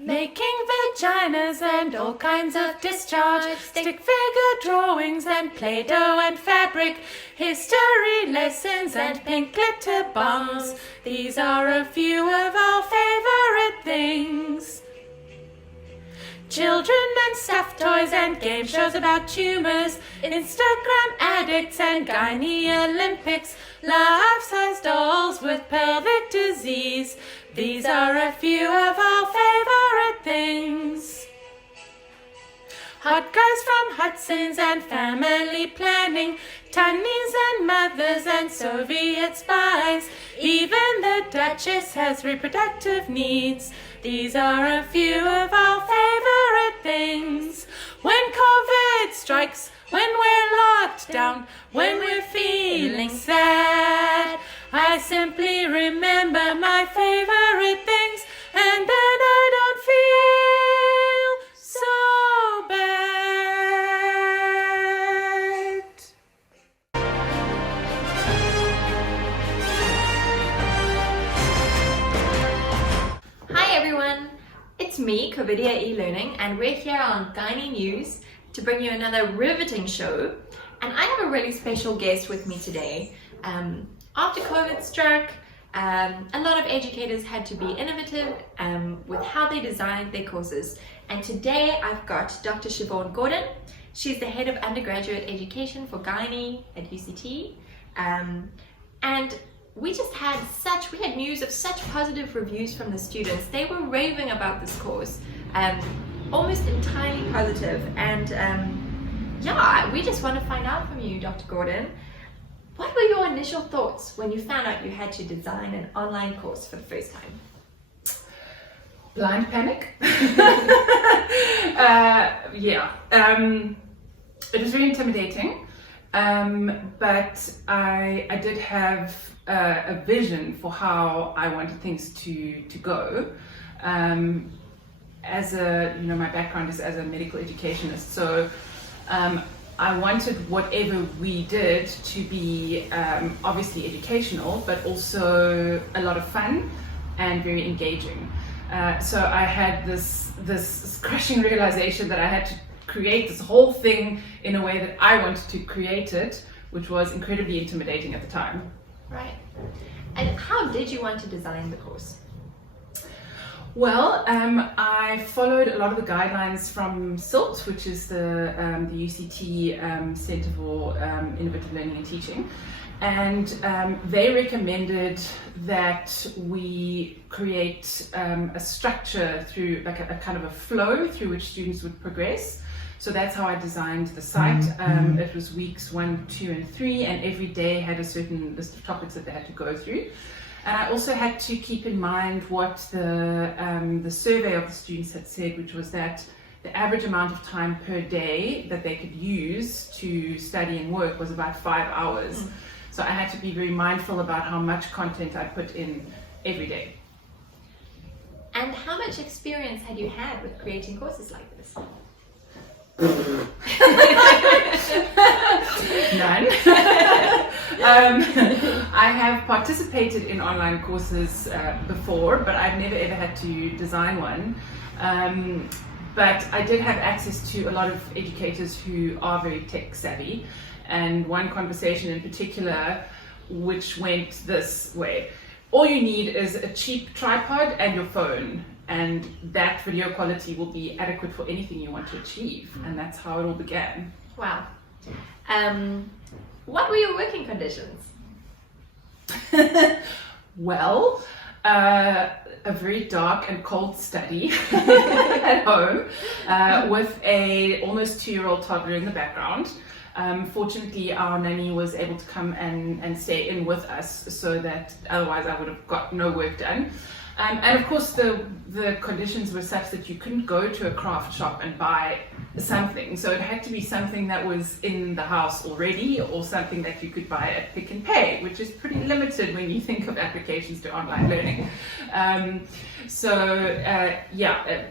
making vaginas and all kinds of discharge, stick figure drawings and Play-Doh and fabric, history lessons and pink glitter bombs. These are a few of our favorite things. Children and stuffed toys and game shows about tumors, Instagram addicts and gynae Olympics, life-size dolls with pelvic disease. These are a few of our favorite things. Hot guys from Hudson's and family planning, tunnies and mothers and Soviet spies. Even the Duchess has reproductive needs. These are a few of our favorite things. When COVID strikes, when we're locked down, when we're feeling sad, I simply remember my favorite things, and then I don't feel so bad. Hi everyone, it's me, Covidia eLearning, and we're here on Gynae News to bring you another riveting show. And I have a really special guest with me today. After COVID struck, a lot of educators had to be innovative with how they designed their courses. And today I've got Dr. Siobhan Gordon. She's the head of undergraduate education for Gynae at UCT. And we had news of such positive reviews from the students. They were raving about this course, almost entirely positive. And we just want to find out from you, Dr. Gordon, what were your initial thoughts when you found out you had to design an online course for the first time? Blind panic. It was very intimidating, but I did have a vision for how I wanted things to go. My background is as a medical educationist, so I wanted whatever we did to be obviously educational, but also a lot of fun and very engaging. So I had this crushing realization that I had to create this whole thing in a way that I wanted to create it, which was incredibly intimidating at the time. Right. And how did you want to design the course? Well, I followed a lot of the guidelines from SILT, which is the UCT Center for Innovative Learning and Teaching, and they recommended that we create a structure through like a kind of a flow through which students would progress. So that's how I designed the site. It was weeks 1, 2, and 3, and every day had a certain list of topics that they had to go through. And I also had to keep in mind what the survey of the students had said, which was that the average amount of time per day that they could use to study and work was about 5 hours. So I had to be very mindful about how much content I put in every day. And how much experience had you had with creating courses like this? None. I have participated in online courses before, but I've never ever had to design one. But I did have access to a lot of educators who are very tech savvy, and one conversation in particular which went this way: all you need is a cheap tripod and your phone, and that video quality will be adequate for anything you want to achieve. And that's how it all began. Wow. What were your working conditions? Well, a very dark and cold study at home with a almost 2-year-old toddler in the background. Fortunately, our nanny was able to come and stay in with us, so that otherwise I would have got no work done. And of course the conditions were such that you couldn't go to a craft shop and buy something, so it had to be something that was in the house already, or something that you could buy at Pick and Pay, which is pretty limited when you think of applications to online learning.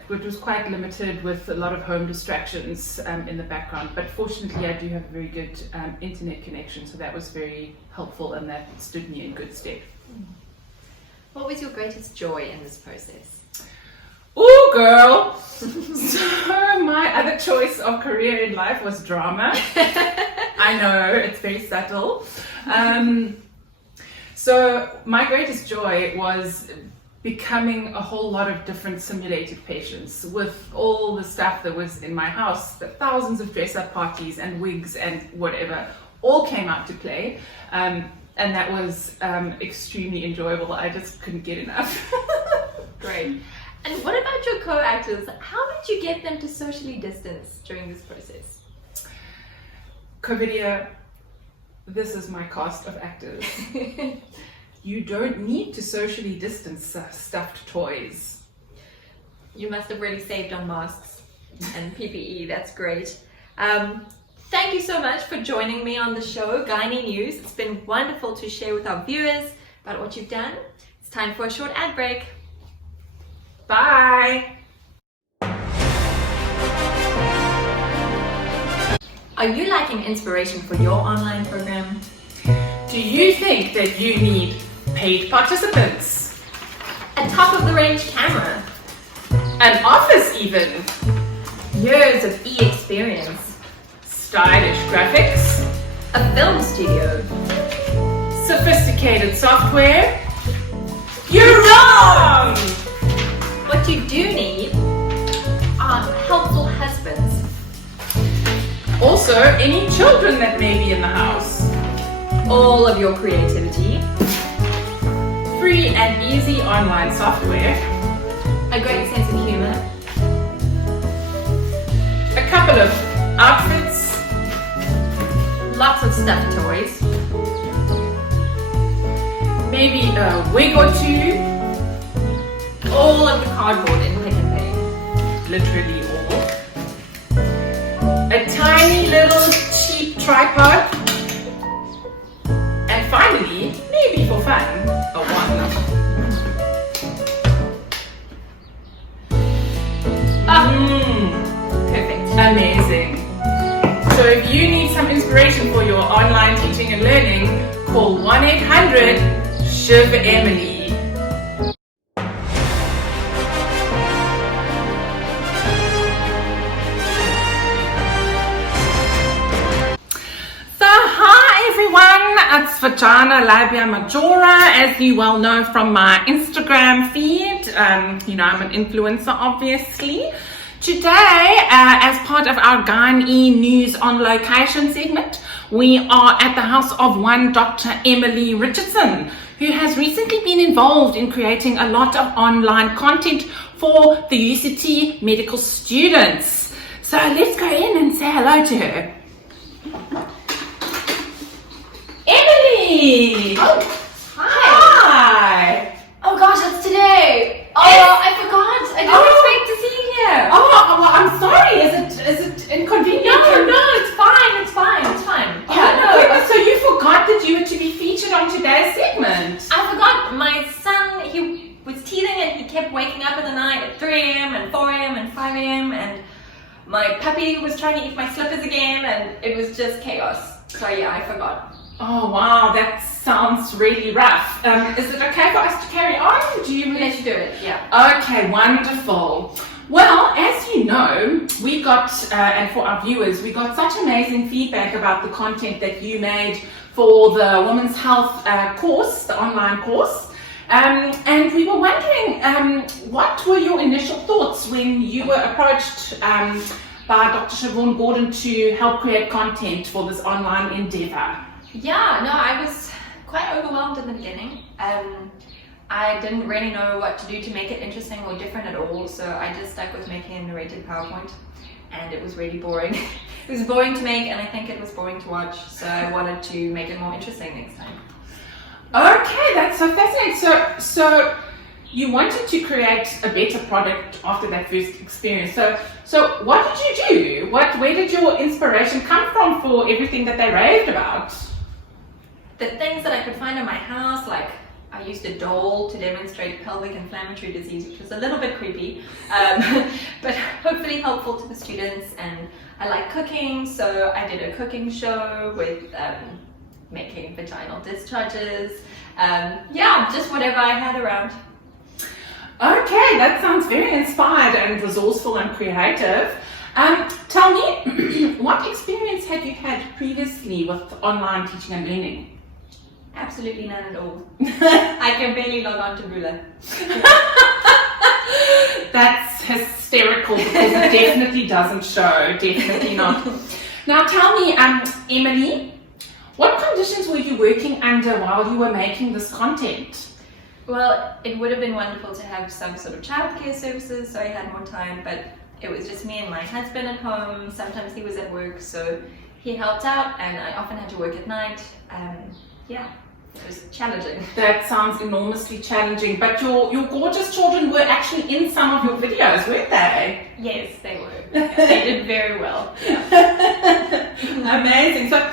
It was quite limited with a lot of home distractions in the background, but fortunately I do have a very good internet connection, so that was very helpful, and that stood me in good stead. What was your greatest joy in this process? Oh Poor girl. So my other choice of career in life was drama. I know, it's very subtle. So my greatest joy was becoming a whole lot of different simulated patients with all the stuff that was in my house, the thousands of dress-up parties and wigs and whatever, all came out to play. And that was extremely enjoyable. I just couldn't get enough. Great. And what about your co-actors? How did you get them to socially distance during this process? Covidia, this is my cast of actors. You don't need to socially distance stuffed toys. You must have really saved on masks and PPE, that's great. Thank you so much for joining me on the show, Gynae News. It's been wonderful to share with our viewers about what you've done. It's time for a short ad break. Bye! Are you lacking inspiration for your online program? Do you think that you need paid participants? A top-of-the-range camera? An office even? Years of e-experience? Stylish graphics? A film studio? Sophisticated software? You're wrong! What you do need are helpful husbands. Also, any children that may be in the house. All of your creativity. Free and easy online software. A great sense of humor. A couple of outfits. Lots of stuffed toys. Maybe a wig or two. All of the cardboard in Pick and Pay. Literally all. A tiny little cheap tripod. And finally, maybe for fun, a wand. Perfect. Amazing. So if you need some inspiration for your online teaching and learning, call 1-800-SHIV-EMILY. It's Vagina Labia Majora, as you well know from my Instagram feed. I'm an influencer, obviously. Today, as part of our Gynae News on Location segment, we are at the house of one Dr. Emily Richardson, who has recently been involved in creating a lot of online content for the UCT medical students. So let's go in and say hello to her. Emily! Oh, hi! Hi! Oh gosh, it's today! Oh, I forgot! I didn't expect to see you here! Oh, well, I'm sorry. Is it inconvenient? No, it's fine. Yeah, Okay, so you forgot that you were to be featured on today's segment. I forgot. My son, he was teething and he kept waking up in the night at 3 a.m. and 4 a.m. and 5 a.m. and my puppy was trying to eat my slippers again and it was just chaos. So yeah, I forgot. Oh wow, that sounds really rough. Is it okay for us to carry on? Do you Let you do it, yeah. Okay, wonderful. Well, as you know, we got, and for our viewers, we got such amazing feedback about the content that you made for the Women's Health course, the online course. And we were wondering, what were your initial thoughts when you were approached by Dr. Siobhan Gordon to help create content for this online endeavor? Yeah, no, I was quite overwhelmed in the beginning. I didn't really know what to do to make it interesting or different at all, so I just stuck with making a narrated PowerPoint, and it was really boring. It was boring to make, and I think it was boring to watch, so I wanted to make it more interesting next time. Okay, that's so fascinating. So you wanted to create a better product after that first experience. So what did you do? Where did your inspiration come from for everything that they raved about? The things that I could find in my house, like I used a doll to demonstrate pelvic inflammatory disease, which was a little bit creepy, but hopefully helpful to the students. And I like cooking, so I did a cooking show with making vaginal discharges. Yeah, just whatever I had around. Okay, that sounds very inspired and resourceful and creative. Tell me, what experience have you had previously with online teaching and learning? Absolutely none at all. I can barely log on to Bula. That's hysterical because it definitely doesn't show, definitely not. Now tell me, Emily, what conditions were you working under while you were making this content? Well, it would have been wonderful to have some sort of childcare services so I had more time, but it was just me and my husband at home. Sometimes he was at work, so he helped out, and I often had to work at night. Yeah, it was challenging. That sounds enormously challenging, but your gorgeous children were actually in some of your videos, weren't they? Yes, they were. They did very well. Amazing. So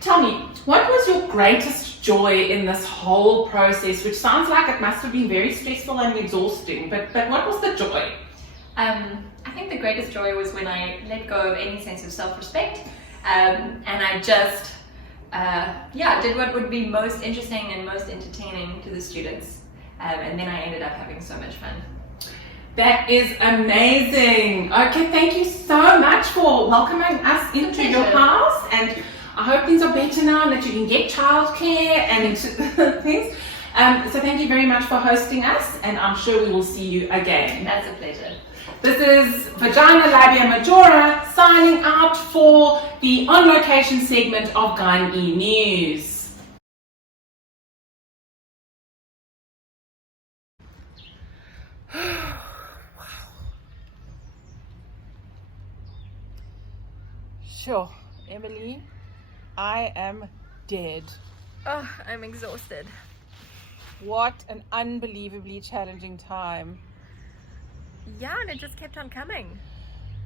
tell me, what was your greatest joy in this whole process, which sounds like it must have been very stressful and exhausting, but what was the joy? I think the greatest joy was when I let go of any sense of self-respect, and I just did what would be most interesting and most entertaining to the students, and then I ended up having so much fun. That is amazing. Okay, thank you so much for welcoming us into your house, and I hope things are better now and that you can get childcare and things. So thank you very much for hosting us, and I'm sure we will see you again. That's a pleasure. This is Vagina Labia Majora signing out for the On Location segment of Gynae News. Sure, Emily, I am dead. Oh, I'm exhausted. What an unbelievably challenging time. Yeah, and it just kept on coming.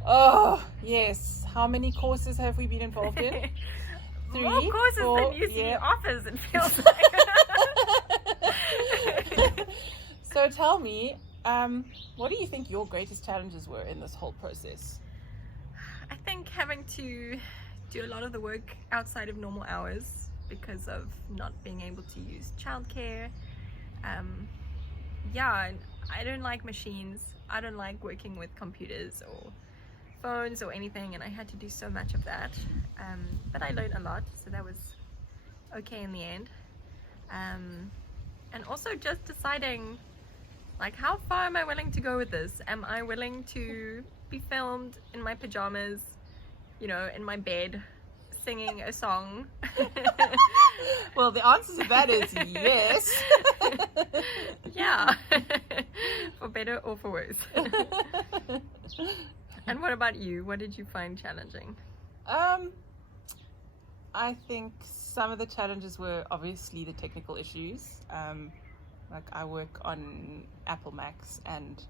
Oh, yes. How many courses have we been involved in? 3, More courses 4, than UCD yeah. offers, it feels like. So tell me, what do you think your greatest challenges were in this whole process? I think having to do a lot of the work outside of normal hours because of not being able to use childcare. Yeah, I don't like machines. I don't like working with computers or phones or anything, and I had to do so much of that. But I learned a lot, so that was okay in the end. And also just deciding, like, how far am I willing to go with this? Am I willing to be filmed in my pajamas, you know, in my bed, singing a song? Well, the answer to that is yes. Yeah, for better or for worse. And what about you? What did you find challenging? I think some of the challenges were obviously the technical issues. Like I work on Apple Macs, and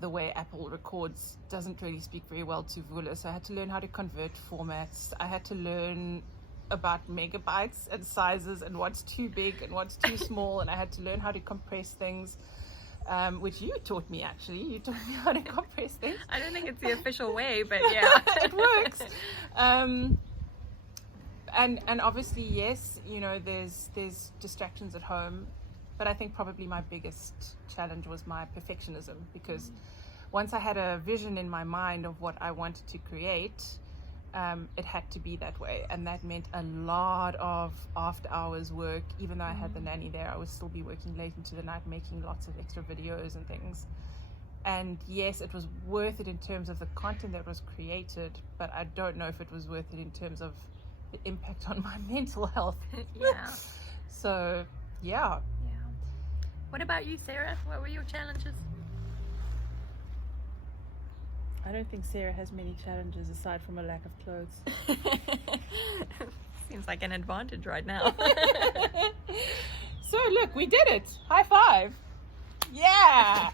the way Apple records doesn't really speak very well to Vula, so I had to learn how to convert formats. I had to learn about megabytes and sizes and what's too big and what's too small, and I had to learn how to compress things, which you taught me actually. You taught me how to compress things. I don't think it's the official way, but yeah. It works. And obviously, yes, you know, there's distractions at home, but I think probably my biggest challenge was my perfectionism, because once I had a vision in my mind of what I wanted to create, it had to be that way, and that meant a lot of after hours work. Even though I had the nanny there, I would still be working late into the night, making lots of extra videos and things. And yes, it was worth it in terms of the content that was created, but I don't know if it was worth it in terms of the impact on my mental health. Yeah. So yeah. What about you, Sarah? What were your challenges? I don't think Sarah has many challenges aside from a lack of clothes. Seems like an advantage right now. So look, we did it. High five. Yeah.